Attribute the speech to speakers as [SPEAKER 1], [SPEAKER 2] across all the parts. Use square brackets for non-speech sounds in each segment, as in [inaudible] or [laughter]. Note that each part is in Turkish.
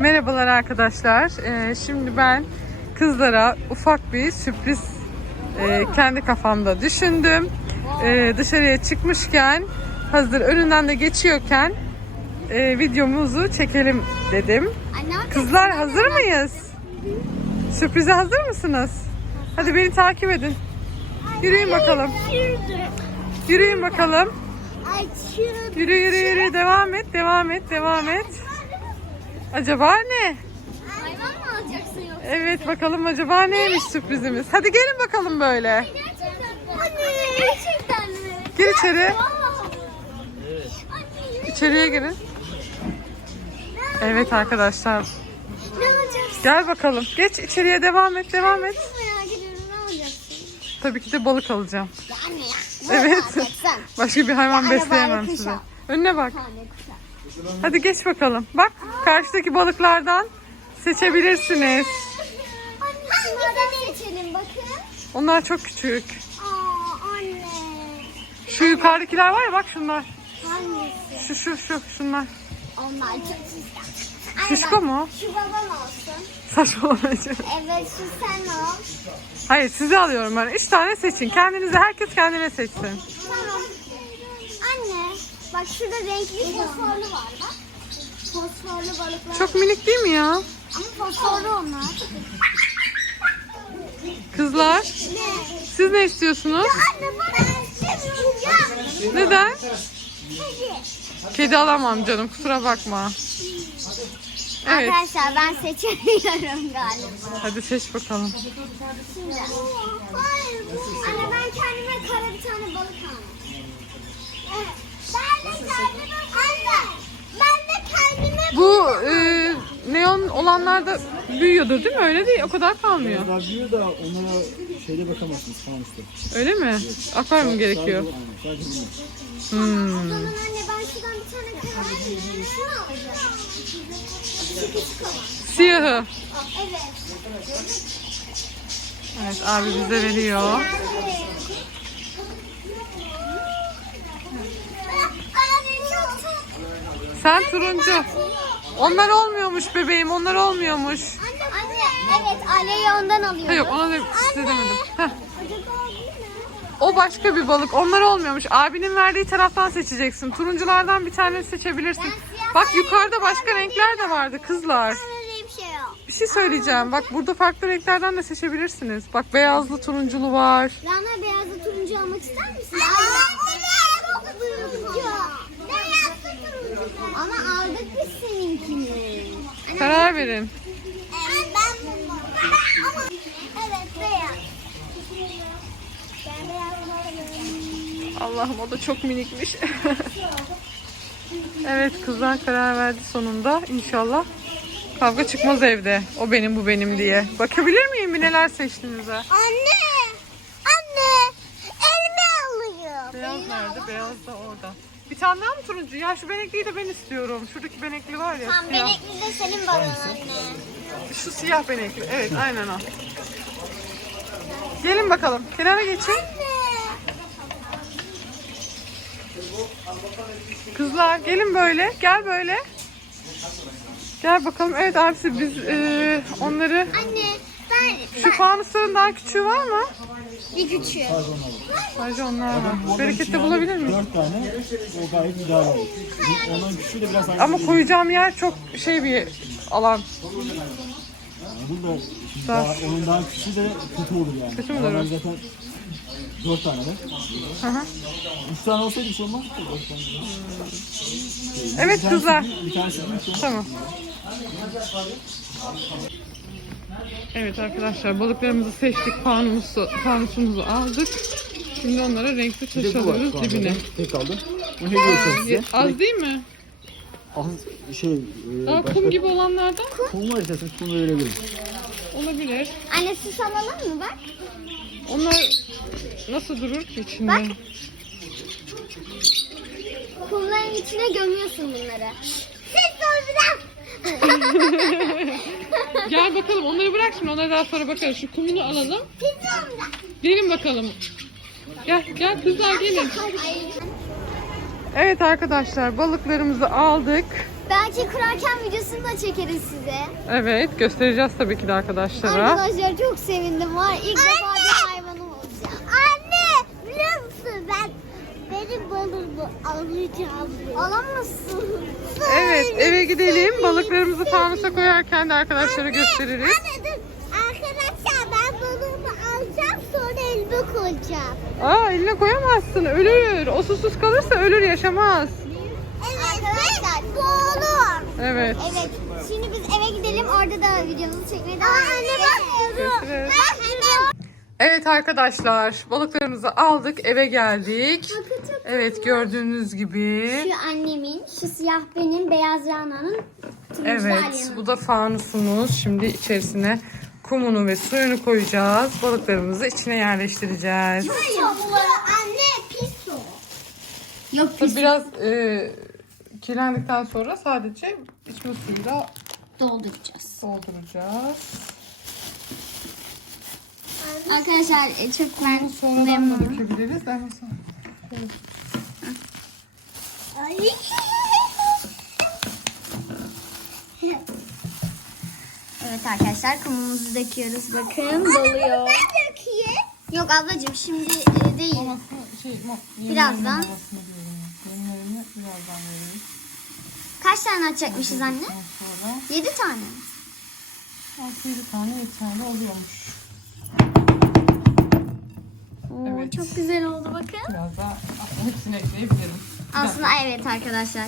[SPEAKER 1] Merhabalar arkadaşlar. Ee, şimdi ben kızlara ufak bir sürpriz e, kendi kafamda düşündüm. Ee, dışarıya çıkmışken hazır önünden de geçiyorken e, videomuzu çekelim dedim. Kızlar hazır mıyız? Sürprize hazır mısınız? Hadi beni takip edin. Yürüyün bakalım. Yürüyün bakalım. Yürü yürü yürü devam et devam et devam et. Acaba ne?
[SPEAKER 2] Hayvan mı alacaksın yoksa?
[SPEAKER 1] Evet bakalım acaba neymiş sürprizimiz. Hadi gelin bakalım böyle.
[SPEAKER 2] Gerçekten. Anne. Gerçekten mi?
[SPEAKER 1] Gir içeri. İçeriye girin. Evet arkadaşlar.
[SPEAKER 2] Ne alacaksın?
[SPEAKER 1] Gel bakalım. Geç içeriye devam et devam et.
[SPEAKER 2] Çok merak ediyorum ne alacaksın?
[SPEAKER 1] Tabii ki de balık alacağım.
[SPEAKER 2] Ya anne ya.
[SPEAKER 1] Evet. Başka bir hayvan besleyemem size. Önüne bak.
[SPEAKER 2] Tane.
[SPEAKER 1] Hadi geç bakalım. Bak karşıdaki balıklardan seçebilirsiniz.
[SPEAKER 2] Şunlardan seçelim bakın.
[SPEAKER 1] Onlar çok küçük. Şu yukarıdakiler var ya bak şunlar.
[SPEAKER 2] Hangisi?
[SPEAKER 1] Şu şu şu şunlar.
[SPEAKER 2] Onlar çok güzel.
[SPEAKER 1] Şişko mu?
[SPEAKER 2] Şu babam olsun.
[SPEAKER 1] Saçmalamayacağım.
[SPEAKER 2] Evet şu sen ol.
[SPEAKER 1] Hayır sizi alıyorum ben. Üç tane seçin. Kendinize herkes kendine seçsin.
[SPEAKER 2] Bak şurada renkli fosforlu var bak. Fosforlu balıklar.
[SPEAKER 1] Çok minik değil mi ya?
[SPEAKER 2] Ama fosforlu onlar.
[SPEAKER 1] Kızlar
[SPEAKER 2] Ne?
[SPEAKER 1] siz ne istiyorsunuz?
[SPEAKER 2] Anne bana ya.
[SPEAKER 1] Neden?
[SPEAKER 2] Hadi.
[SPEAKER 1] Kedi alamam canım kusura bakma. Evet
[SPEAKER 2] Arkadaşlar ben seçemiyorum galiba.
[SPEAKER 1] hadi seç bakalım.
[SPEAKER 2] Şimdi. Hayır bu. Anne ben kendime kara bir tane balık aldım. Evet. Ben de kendime anne. Ben de kendime
[SPEAKER 1] Bu e, neon olanlar da büyüyordur değil mi? Öyle değil o kadar kalmıyor.
[SPEAKER 3] Biraz büyüyor da onlara şeyde bakamazsınız işte.
[SPEAKER 1] Öyle mi? Akvaryum gerekiyor.
[SPEAKER 3] Sadece, bunlar.
[SPEAKER 2] O
[SPEAKER 1] Hmm.
[SPEAKER 2] zaman anne ben şuradan bir tane kara alayım. Şunu alacağım. Şu küçük olan.
[SPEAKER 1] Siyahı.
[SPEAKER 2] Evet.
[SPEAKER 1] Evet abi bize veriyor.
[SPEAKER 2] Abi çok tatlı.
[SPEAKER 1] Sen turuncu. Onlar olmuyormuş bebeğim onlar olmuyormuş.
[SPEAKER 2] Anne, anne evet Ale'yi ondan alıyorum.
[SPEAKER 1] Ha yok ona da
[SPEAKER 2] ne?
[SPEAKER 1] O başka bir balık. Onlar olmuyormuş. Abinin verdiği taraftan seçeceksin. Turunculardan bir tane seçebilirsin. Bak yukarıda başka renkler de vardı kızlar.
[SPEAKER 2] Şey yok.
[SPEAKER 1] Bir şey söyleyeceğim. Bak burada farklı renklerden de seçebilirsiniz. Bak beyazlı turunculu var.
[SPEAKER 2] Rana beyazlı turuncu almak ister misin? Aa, o ne? Çok turuncu. Beyazlı turuncu. Ama aldık biz seninkini.
[SPEAKER 1] Karar verin.
[SPEAKER 2] Evet ben bunu. Ama evet beyaz. Ben beyaz.
[SPEAKER 1] Allah'ım o da çok minikmiş. [laughs] evet kızlar karar verdi sonunda. İnşallah kavga çıkmaz evde. O benim bu benim diye. Bakabilir miyim bir neler seçtiğinize?
[SPEAKER 2] Anne! Anne! Elime alıyor.
[SPEAKER 1] Beyaz nerede? Beyaz da orada. Bir tane daha mı turuncu? Ya şu benekliyi de ben istiyorum. Şuradaki benekli var ya
[SPEAKER 2] Tam
[SPEAKER 1] siyah.
[SPEAKER 2] benekli de senin balığın anne.
[SPEAKER 1] Şu siyah benekli. Evet aynen o. Gelin bakalım. Kenara geçin. Kızlar gelin böyle. Gel böyle. Gel bakalım. Evet abisi biz e, onları
[SPEAKER 2] Anne ben,
[SPEAKER 1] şu fanusların daha küçüğü var mı?
[SPEAKER 2] Bir küçüğü.
[SPEAKER 1] Sadece onlar var. Berekette bulabilir miyim?
[SPEAKER 3] Dört tane. O gayet ideal oldu. Bu- Onların küçüğü de biraz aynı
[SPEAKER 1] Ama koyacağım yer çok şey bir alan.
[SPEAKER 3] Yani Burada şimdi daha, onun daha küçüğü de kötü olur yani.
[SPEAKER 1] Kötü mü durur?
[SPEAKER 3] zaten dört tane de.
[SPEAKER 1] Hı hı.
[SPEAKER 3] Üç tane olsaydı bir şey olmaz. da dört tane.
[SPEAKER 1] Evet
[SPEAKER 3] Bir tanesi
[SPEAKER 1] kızlar.
[SPEAKER 3] büyük, Bir tanesi büyük.
[SPEAKER 1] Tamam. Evet arkadaşlar balıklarımızı seçtik. Fanusu, fanusumuzu aldık. Şimdi onlara renkli taş
[SPEAKER 3] bu
[SPEAKER 1] alıyoruz dibine.
[SPEAKER 3] Tek kaldı. Bunu hediye edeceğiz size.
[SPEAKER 1] Az değil mi?
[SPEAKER 3] Az şey. E,
[SPEAKER 1] Daha
[SPEAKER 3] başka
[SPEAKER 1] kum gibi olanlardan
[SPEAKER 3] Kum var isterseniz kum verebilirim.
[SPEAKER 1] olabilir.
[SPEAKER 2] Anne süs alalım mı bak?
[SPEAKER 1] Onlar nasıl durur ki içinde?
[SPEAKER 2] Bak. Kumların içine gömüyorsun bunları. Siz biraz. [laughs]
[SPEAKER 1] Gel bakalım onları bırak şimdi onlara daha sonra bakarız. Şu kumunu alalım. Gelin bakalım. Gel gel kızlar gelin. Evet arkadaşlar balıklarımızı aldık.
[SPEAKER 2] Belki kurarken videosunu da çekeriz size.
[SPEAKER 1] Evet göstereceğiz tabii ki de arkadaşlara.
[SPEAKER 2] Arkadaşlar çok sevindim var. İlk defa bir hayvanım olacak. Anne biliyor musun ben benim balığımı alacağım. Alamazsın.
[SPEAKER 1] Evet eve gidelim. Balıklarımızı fanusa koyarken de arkadaşlara gösteririz.
[SPEAKER 2] Anne dur. Arkadaşlar ben balığımı alacağım sonra elime koyacağım.
[SPEAKER 1] Aa eline koyamazsın ölür. O susuz kalırsa ölür yaşamaz.
[SPEAKER 2] Evet. Arkadaşlar bu olur.
[SPEAKER 1] Evet.
[SPEAKER 2] Evet. Şimdi biz eve gidelim. Orada da videomuzu çekmeye devam edelim.
[SPEAKER 1] Görüşürüz. Evet arkadaşlar balıklarımızı aldık eve geldik.
[SPEAKER 2] Bakın
[SPEAKER 1] Evet gördüğünüz gibi.
[SPEAKER 2] Şu annemin, şu siyah benim, beyaz Rana'nın,
[SPEAKER 1] Evet bu da fanusumuz. Şimdi içerisine kumunu ve suyunu koyacağız. Balıklarımızı içine yerleştireceğiz.
[SPEAKER 2] Anne pis o. Yok
[SPEAKER 1] Tabii Biraz e, kirlendikten sonra sadece içme suyuyla
[SPEAKER 2] dolduracağız.
[SPEAKER 1] dolduracağız.
[SPEAKER 2] Arkadaşlar e, çok ben
[SPEAKER 1] Sonradan da dökebiliriz. Ben mesela
[SPEAKER 2] Ay. Evet arkadaşlar kumumuzu döküyoruz. Bakın doluyor. Ben dökeyim. Yok ablacığım şimdi e, değil.
[SPEAKER 1] şey,
[SPEAKER 2] Birazdan. Kaç tane atacakmışız anne?
[SPEAKER 1] Sonra
[SPEAKER 2] 7 tane. mi?
[SPEAKER 1] 6-7 tane yeterli oluyormuş.
[SPEAKER 2] Oo,
[SPEAKER 1] Evet.
[SPEAKER 2] Çok güzel oldu bakın.
[SPEAKER 1] Biraz daha aslında hepsini ekleyebilirim.
[SPEAKER 2] Aslında evet arkadaşlar.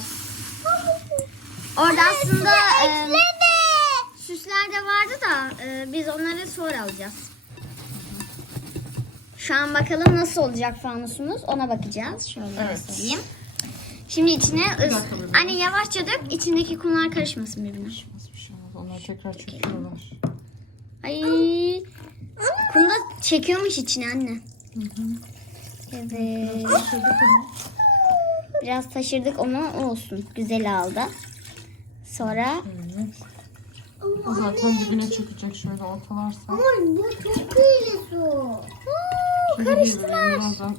[SPEAKER 2] Orada aslında e, süsler de vardı da e, biz onları sonra alacağız. Şu an bakalım nasıl olacak fanusumuz ona bakacağız. Şöyle
[SPEAKER 1] Evet.
[SPEAKER 2] göstereyim. Şimdi içine
[SPEAKER 1] dakika bebeğim.
[SPEAKER 2] anne yavaşça dök içindeki kumlar karışmasın birbirine.
[SPEAKER 1] Nasıl bir şey olmaz. Onlar tekrar çekiyorlar.
[SPEAKER 2] Ay. Kum da çekiyormuş içine anne. Evet. Biraz taşırdık ama olsun. Güzel aldı. Sonra
[SPEAKER 1] Evet. O zaten dibine çökecek şöyle ortalarsan.
[SPEAKER 2] bu çok iyi su. karıştılar.
[SPEAKER 1] Birazdan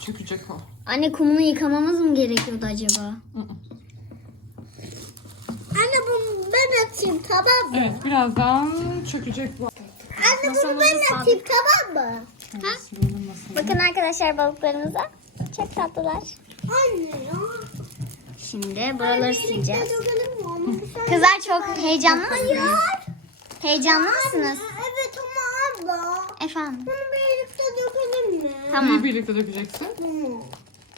[SPEAKER 1] çökecek o.
[SPEAKER 2] Anne kumunu yıkamamız mı gerekiyordu acaba?
[SPEAKER 1] Hı hı.
[SPEAKER 2] Anne bunu ben atayım tamam
[SPEAKER 1] Evet birazdan çökecek bu.
[SPEAKER 2] Anne bunu ben atayım tamam mı? Bakın arkadaşlar balıklarımıza. Çok tatlılar. Anne ya. Şimdi buraları sileceğiz. Kızlar çok heyecanlı mısınız? Heyecanlı mısınız? Evet ama abla.
[SPEAKER 1] Bunu
[SPEAKER 2] Efendim.
[SPEAKER 1] birlikte dökelim mi?
[SPEAKER 2] Tamam.
[SPEAKER 1] Neyi birlikte dökeceksin?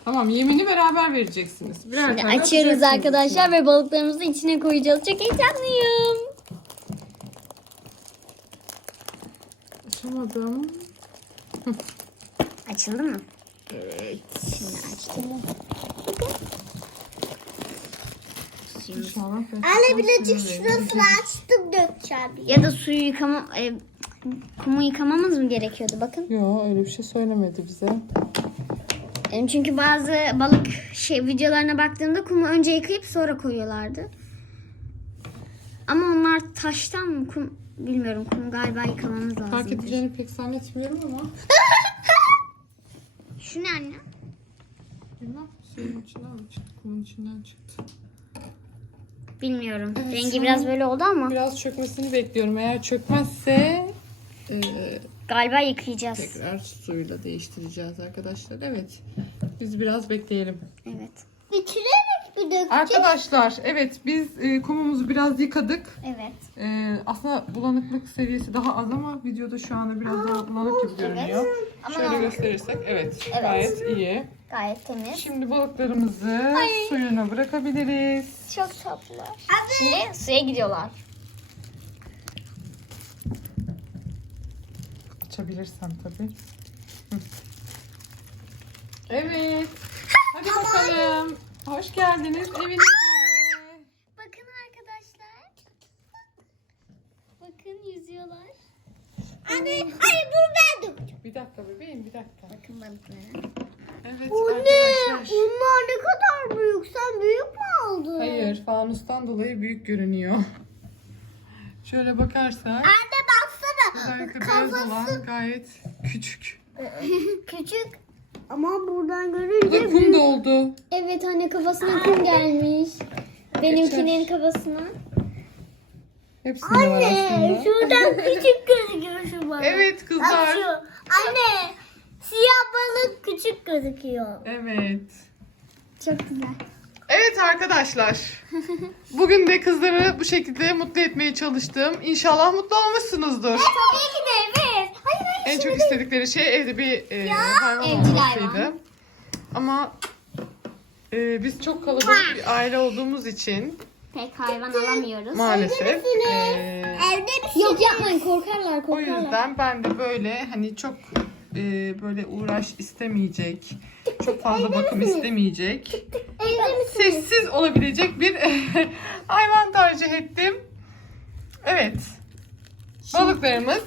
[SPEAKER 1] Tamam yemini beraber vereceksiniz. Birer
[SPEAKER 2] Şimdi
[SPEAKER 1] tane
[SPEAKER 2] açıyoruz
[SPEAKER 1] atacaksınız
[SPEAKER 2] arkadaşlar ve balıklarımızı içine koyacağız. Çok heyecanlıyım.
[SPEAKER 1] Açamadım. [laughs]
[SPEAKER 2] Açıldı mı?
[SPEAKER 1] Evet.
[SPEAKER 2] Şimdi açtım. Anne birazcık şurasını açtım dökeceğim. Ya da suyu yıkama, e, kumu yıkamamız mı gerekiyordu bakın.
[SPEAKER 1] Yo öyle bir şey söylemedi bize.
[SPEAKER 2] E, Çünkü bazı balık şey videolarına baktığımda kumu önce yıkayıp sonra koyuyorlardı. Ama onlar taştan mı kum bilmiyorum. Kum galiba yıkamamız
[SPEAKER 1] Fark
[SPEAKER 2] lazım.
[SPEAKER 1] edeceğini pek zannetmiyorum ama. [laughs]
[SPEAKER 2] Şu ne anne?
[SPEAKER 1] Bilmem. Suyun içinden mi çıktı? Kumun içinden çıktı.
[SPEAKER 2] Bilmiyorum.
[SPEAKER 1] Evet,
[SPEAKER 2] Rengi biraz böyle oldu ama
[SPEAKER 1] Biraz çökmesini bekliyorum. Eğer çökmezse e,
[SPEAKER 2] galiba yıkayacağız.
[SPEAKER 1] tekrar suyla değiştireceğiz arkadaşlar. Evet. Biz biraz bekleyelim.
[SPEAKER 2] Evet.
[SPEAKER 4] Bitirerek mi dökeceğiz?
[SPEAKER 1] Arkadaşlar evet biz e, kumumuzu biraz yıkadık.
[SPEAKER 2] Evet.
[SPEAKER 1] E, aslında bulanıklık seviyesi daha az ama videoda şu anda biraz daha bulanık gibi görünüyor.
[SPEAKER 2] Ama
[SPEAKER 1] Şöyle
[SPEAKER 2] normal.
[SPEAKER 1] gösterirsek evet,
[SPEAKER 2] Evet.
[SPEAKER 1] gayet iyi.
[SPEAKER 2] Gayet temiz.
[SPEAKER 1] Şimdi balıklarımızı suyuna bırakabiliriz.
[SPEAKER 2] Çok tatlılar. Şimdi suya gidiyorlar.
[SPEAKER 1] Açabilirsem tabii. Hı. Evet. Hadi bakalım. Hoş geldiniz evinize.
[SPEAKER 2] Bakın arkadaşlar. Bakın yüzüyorlar.
[SPEAKER 4] Anne, hayır bunu ben dökeceğim.
[SPEAKER 1] Bir dakika bebeğim bir dakika.
[SPEAKER 2] Bakın balıklara.
[SPEAKER 1] Evet
[SPEAKER 4] Bu ne?
[SPEAKER 1] arkadaşlar.
[SPEAKER 4] Bunlar ne kadar büyük. Sen büyük mü aldın?
[SPEAKER 1] Hayır fanustan dolayı büyük görünüyor. Şöyle bakarsak
[SPEAKER 4] Anne baksana.
[SPEAKER 1] özellikle beyaz olan gayet küçük. [laughs]
[SPEAKER 4] Küçük. Ama buradan
[SPEAKER 1] Bu
[SPEAKER 4] görünce
[SPEAKER 1] da kum doldu.
[SPEAKER 2] Evet anne kafasına kum gelmiş. Benimkinin kafasına.
[SPEAKER 1] Hepsinde var
[SPEAKER 4] Anne
[SPEAKER 1] aslında.
[SPEAKER 4] şuradan küçük gözüküyor şu balık.
[SPEAKER 1] Evet
[SPEAKER 4] Bak
[SPEAKER 1] kızlar.
[SPEAKER 4] şu. Anne siyah balık küçük gözüküyor.
[SPEAKER 1] Evet.
[SPEAKER 2] Çok güzel.
[SPEAKER 1] Evet arkadaşlar. Bugün de kızları bu şekilde mutlu etmeye çalıştım. İnşallah mutlu olmuşsunuzdur.
[SPEAKER 2] Tabii ki de evet. Hayır hayır.
[SPEAKER 1] En çok istedikleri şey evde bir e, hayvan
[SPEAKER 2] Evcil
[SPEAKER 1] olmasıydı.
[SPEAKER 2] hayvan.
[SPEAKER 1] Ama e, biz çok kalabalık bir aile olduğumuz için
[SPEAKER 2] Pek hayvan alamıyoruz.
[SPEAKER 1] maalesef e,
[SPEAKER 4] Evde bir şey.
[SPEAKER 2] Yok yapmayın korkarlar
[SPEAKER 1] o
[SPEAKER 2] korkarlar.
[SPEAKER 1] yüzden ben de böyle hani çok e, böyle uğraş istemeyecek, çok fazla bakım istemeyecek, olabilecek bir [laughs] hayvan tercih ettim. Evet. Balıklarımız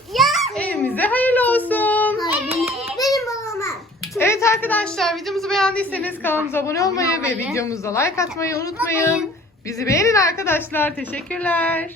[SPEAKER 1] evimize hayırlı olsun.
[SPEAKER 4] Hayır, benim, babama.
[SPEAKER 1] Evet arkadaşlar videomuzu beğendiyseniz kanalımıza abone olmayı ve videomuza like atmayı unutmayın. Bizi beğenin arkadaşlar. Teşekkürler.